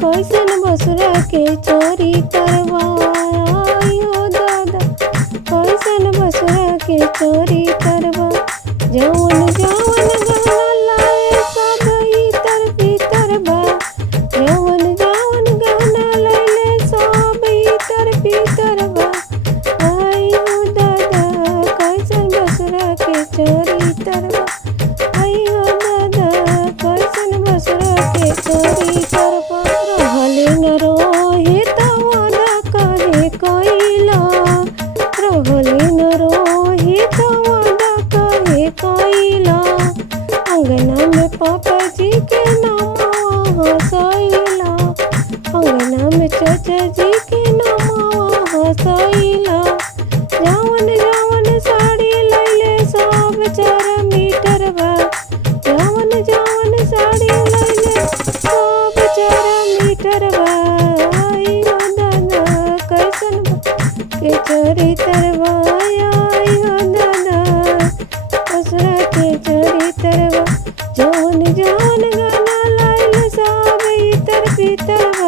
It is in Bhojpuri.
कैसन बसुरा के चोरी तरवा आयो दादा, कैसन बसुरा के चोरी तरवा। जवन जवन गाना लाए सब इतर भीतर बा, जवन जवन गाना लैले सब इतर भीतर बा। आयो दादा कैसन बसुरा के चोरी तरवा, आयो दादा कैसन बसुरा के चोरी तरवा। रहले न रोहे तवादा काहे कइला, रहले न रोहे तवादा काहे कइला। अंगना में पापा जी के नाम हसैला, अंगना में चाचा जी के नाम हसैला। जवन जवन साड़ी लैले सब 4 मीटर बा, जवन जवन साड़ी लैले सब 4 मीटर बा। आयो दादा कैसन के चोरी तरवा, आयो दादा बसुरा के चोरी तरवा। जवन जवन गाना लैले सब इतर भीतर बा,